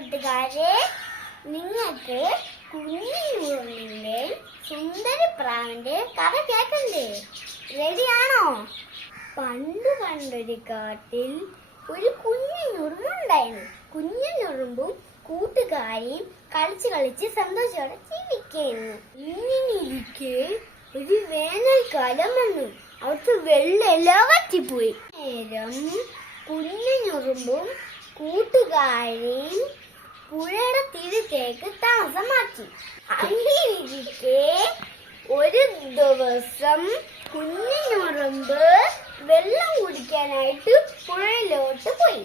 കൂട്ടുകാരെ, നിങ്ങൾക്ക് കുഞ്ഞിന്റെ സുന്ദരപ്രാവിന്റെ കഥ കേൾക്കണ്ടേ? റെഡിയാണോ? പണ്ടൊരു കാട്ടിൽ ഒരു കുഞ്ഞുറുമ്പുണ്ടായിരുന്നു. കുഞ്ഞുറുമ്പും കൂട്ടുകാരിയും കളിച്ച് സന്തോഷത്തോടെ ജീവിക്കുന്നു. ഇങ്ങനെയിരിക്കെ ഒരു വേനൽക്കാലം വന്നു. അവർക്ക് വെള്ളമെല്ലാം വറ്റിപ്പോയി. നേരം കുഞ്ഞുറുമ്പും കൂട്ടുകാരിയും പുഴയുടെ തീരത്തേക്ക് താമസം മാറ്റി. അങ്ങനെയിരിക്കെ ഒരു ദിവസം കുഞ്ഞുറുമ്പ് വെള്ളം കുടിക്കാനായിട്ട് പുഴയിലോട്ട് പോയി.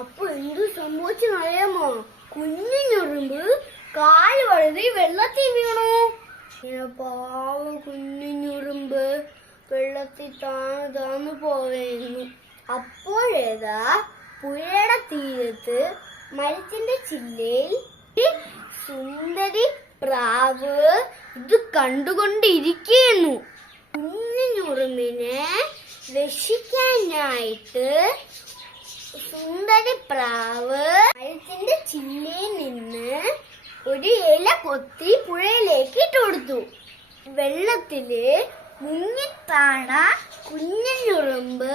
അപ്പൊ എന്തു സംഭവിച്ചെന്നറിയാമോ? കുഞ്ഞുറുമ്പ് കാല് വഴുതി വെള്ളത്തിൽ വീണു. പാവം കുഞ്ഞുറുമ്പ് വെള്ളത്തിൽ താന്നു പോവുന്നു. അപ്പോഴേതാ പുഴയുടെ തീരത്ത് മരത്തിന്റെ ചില്ലയിൽ സുന്ദരി പ്രാവ് ഇത് കണ്ടുകൊണ്ടിരിക്കുന്നു. കുഞ്ഞുറുമ്പിനെ രക്ഷിക്കാനായിട്ട് സുന്ദരി പ്രാവ് മരത്തിന്റെ ചില്ലയിൽ നിന്ന് ഒരു ഇല കൊത്തി പുഴയിലേക്ക് ഇട്ട് കൊടുത്തു. വെള്ളത്തില് മുങ്ങിത്താണ കുഞ്ഞുറുമ്പ്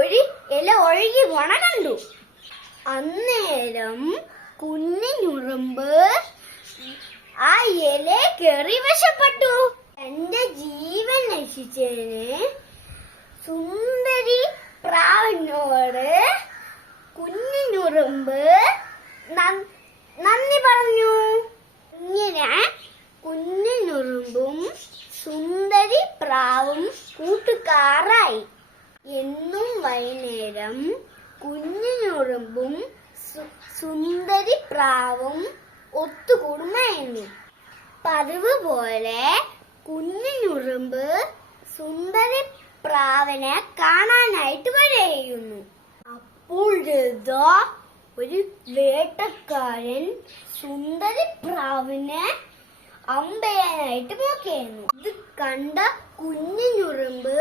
ഒരു ഇല ഒഴുകി പോണ കണ്ടു. അന്നേരം കുഞ്ഞുറുമ്പ് ആ ഇല കയറി വശപ്പെട്ടു. തന്റെ ജീവൻ രക്ഷിച്ചതിന് സുന്ദരി പ്രാവിനോട് കുഞ്ഞുറുമ്പ് നന്ദി പറഞ്ഞു. ഇങ്ങനെ കുഞ്ഞുറുമ്പും സുന്ദരി പ്രാവും കൂട്ടുകാരായി. എന്നും വൈകുന്നേരം കുഞ്ഞുറുമ്പും സുന്ദരി പ്രാവും ഒത്തുകൂടുമായിരുന്നു. പതിവ് പോലെ കുഞ്ഞുറുമ്പ് സുന്ദരി പ്രാവിനെ കാണാനായിട്ട് വരെയുന്നു. അപ്പോൾ ഒരു വേട്ടക്കാരൻ സുന്ദരി പ്രാവിനെ അമ്പയാനായിട്ട് നോക്കിയായിരുന്നു. ഇത് കണ്ട കുഞ്ഞുറുമ്പ്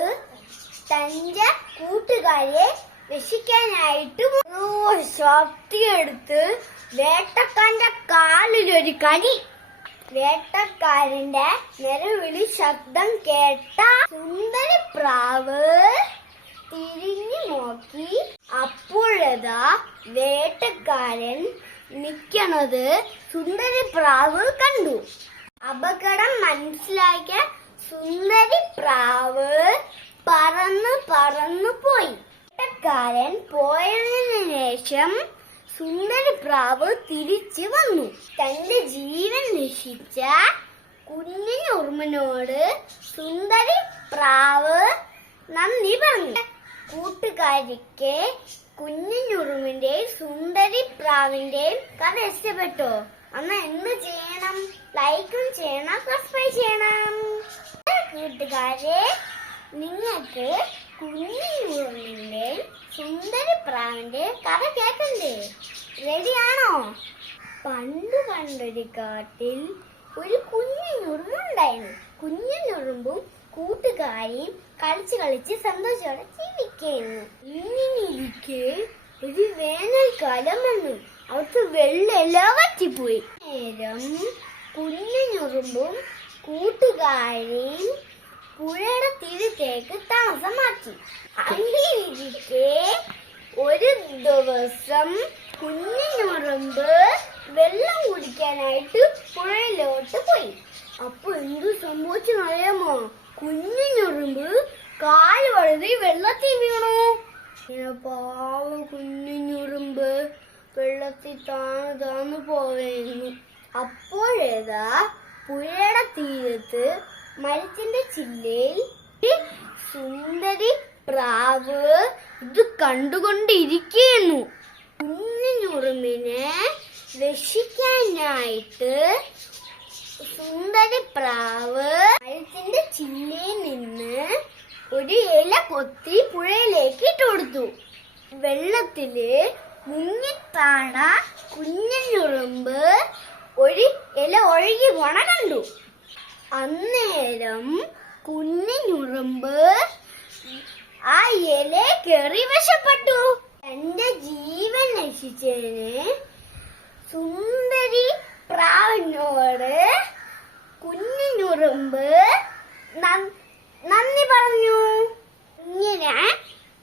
തന്റെ കൂട്ടുകാരെ രക്ഷിക്കാനായിട്ട് ശക്തിയെടുത്ത് വേട്ടക്കാരന്റെ കാലിലൊരു കടി. വേട്ടക്കാരന്റെ നിലവിളി ശബ്ദം കേട്ട സുന്ദരി പ്രാവ് തിരിഞ്ഞു നോക്കി. അപ്പോഴതാ വേട്ടക്കാരൻ നിൽക്കണത് സുന്ദരി പ്രാവ് കണ്ടു. അപകടം മനസ്സിലാക്കിയ സുന്ദരി പ്രാവ് പറന്നു പോയി. വേട്ടക്കാരൻ പോയതിനു ശേഷം സുന്ദരി പ്രാവ് തിരിച്ചു വന്നു. തന്റെ ജീവൻ രക്ഷിച്ച കുഞ്ഞുറുമ്പിനോട് സുന്ദരി പ്രാവ് നന്ദി പറഞ്ഞു. കൂട്ടുകാരിക്ക് കുഞ്ഞുറുമ്പിന്റെയും സുന്ദരി പ്രാവിന്റെയും കഥ ഇഷ്ടപ്പെട്ടോ? അന്ന് എന്ത് ചെയ്യണം? ലൈക്കും ചെയ്യണം, സബ്സ്ക്രൈബ് ചെയ്യണം. കൂട്ടുകാരെ, നിങ്ങൾക്ക് കുഞ്ഞുറുമ്പിന്റെയും സുന്ദരി പ്രാവിന്റെ കഥ കേൾക്കണ്ടേ? റെഡിയാണോ? പണ്ടൊരു കാട്ടിൽ ഒരു കുഞ്ഞുറുമ്പുണ്ടായിരുന്നു. കുഞ്ഞുറുമ്പും കൂട്ടുകാരിയും കളിച്ച് സന്തോഷത്തോടെ ജീവിക്കുന്നു. ഇങ്ങനെയിരിക്കെ ഒരു വേനൽക്കാലം വന്നു. അവർക്ക് വെള്ളമെല്ലാം വറ്റിപ്പോയി. നേരം കുഞ്ഞുറുമ്പും കൂട്ടുകാരിയും പുഴയുടെ തീരത്തേക്ക് താമസം മാറ്റി. അങ്ങനെയിരിക്കെ ഒരു ദിവസം കുഞ്ഞുറുമ്പ് വെള്ളം കുടിക്കാനായിട്ട് പുഴയിലോട്ട് പോയി. അപ്പൊ എന്തു സംഭവിച്ചെന്നറിയാമോ? കുഞ്ഞുറുമ്പ് കാല് വഴുതി വെള്ളത്തിൽ വീണു. പാവം കുഞ്ഞുറുമ്പ് വെള്ളത്തിൽ താന്നു പോവുന്നു. അപ്പോഴേതാ പുഴയുടെ തീരത്ത് മരത്തിന്റെ ചില്ലയിൽ സുന്ദരി പ്രാവ് ഇത് കണ്ടുകൊണ്ടിരിക്കുന്നു. കുഞ്ഞുറുമ്പിനെ രക്ഷിക്കാനായിട്ട് സുന്ദരി പ്രാവ് മരത്തിന്റെ ചില്ലയിൽ നിന്ന് ഒരു ഇല കൊത്തി പുഴയിലേക്ക് ഇട്ട് കൊടുത്തു. വെള്ളത്തില് മുങ്ങിത്താണ കുഞ്ഞുറുമ്പ് ഒരു ഇല ഒഴുകി പോണ കണ്ടു. അന്നേരം കുഞ്ഞുറുമ്പ് ആ ഇല കയറി വശപ്പെട്ടു. തന്റെ ജീവൻ രക്ഷിച്ചതിന് സുന്ദരി പ്രാവിനോട് കുഞ്ഞിനുറുമ്പ് നന്ദി പറഞ്ഞു. ഇങ്ങനെ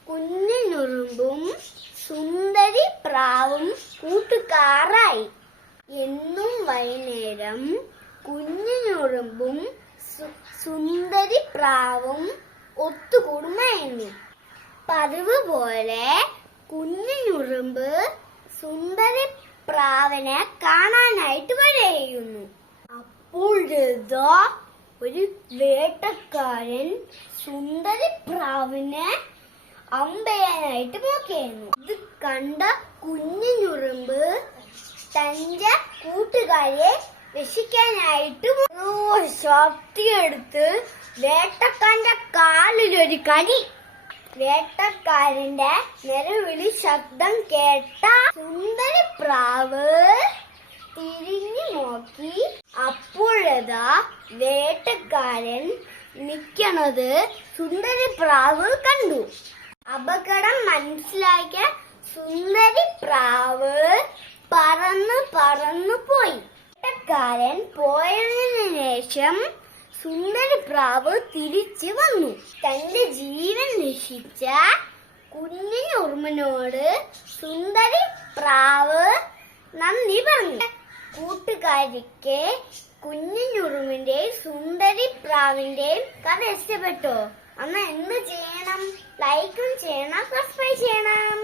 കുഞ്ഞിനുറുമ്പും സുന്ദരി പ്രാവും കൂട്ടുകാരായി. എന്നും വൈകുന്നേരം കുഞ്ഞിനുറുമ്പും സുന്ദരി പ്രാവും ഒത്തുകൂടുമായിരുന്നു. പതിവ് പോലെ കുഞ്ഞിനുറുമ്പ് സുന്ദരി പ്രാവിനെ കാണാനായിട്ട് വരയുന്നു. അപ്പോൾ ഒരു വേട്ടക്കാരൻ സുന്ദരി പ്രാവിനെ അമ്പയാനായിട്ട് നോക്കിയായിരുന്നു. ഇത് കണ്ട കുഞ്ഞിനുറുമ്പ് തന്റെ കൂട്ടുകാരെ രക്ഷിക്കാനായിട്ട് ശക്തിയെടുത്ത് വേട്ടക്കാരന്റെ കാലിലൊരു കടി. വേട്ടക്കാരന്റെ നിലവിളി ശബ്ദം കേട്ട സുന്ദരി പ്രാവ് തിരിഞ്ഞു നോക്കി. അപ്പോഴതാ വേട്ടക്കാരൻ നിൽക്കണത് സുന്ദരി പ്രാവ് കണ്ടു. അപകടം മനസ്സിലാക്കിയ സുന്ദരി പ്രാവ് പറന്നു പോയി. വേട്ടക്കാരൻ പോയതിനു ശേഷം സുന്ദരി പ്രാവ് തിരിച്ചു വന്നു. തന്റെ ജീവൻ രക്ഷിച്ച കുഞ്ഞിനുറുമ്പിനോട് സുന്ദരി പ്രാവ് നന്ദി പറഞ്ഞു. കൂട്ടുകാരിക്ക് കുഞ്ഞിനുറുമ്പിന്റെയും സുന്ദരി പ്രാവിന്റെയും കഥ ഇഷ്ടപ്പെട്ടോ? അന്ന് എന്ത് ചെയ്യണം? ലൈക്കും ചെയ്യണം, സബ്സ്ക്രൈബ് ചെയ്യണം.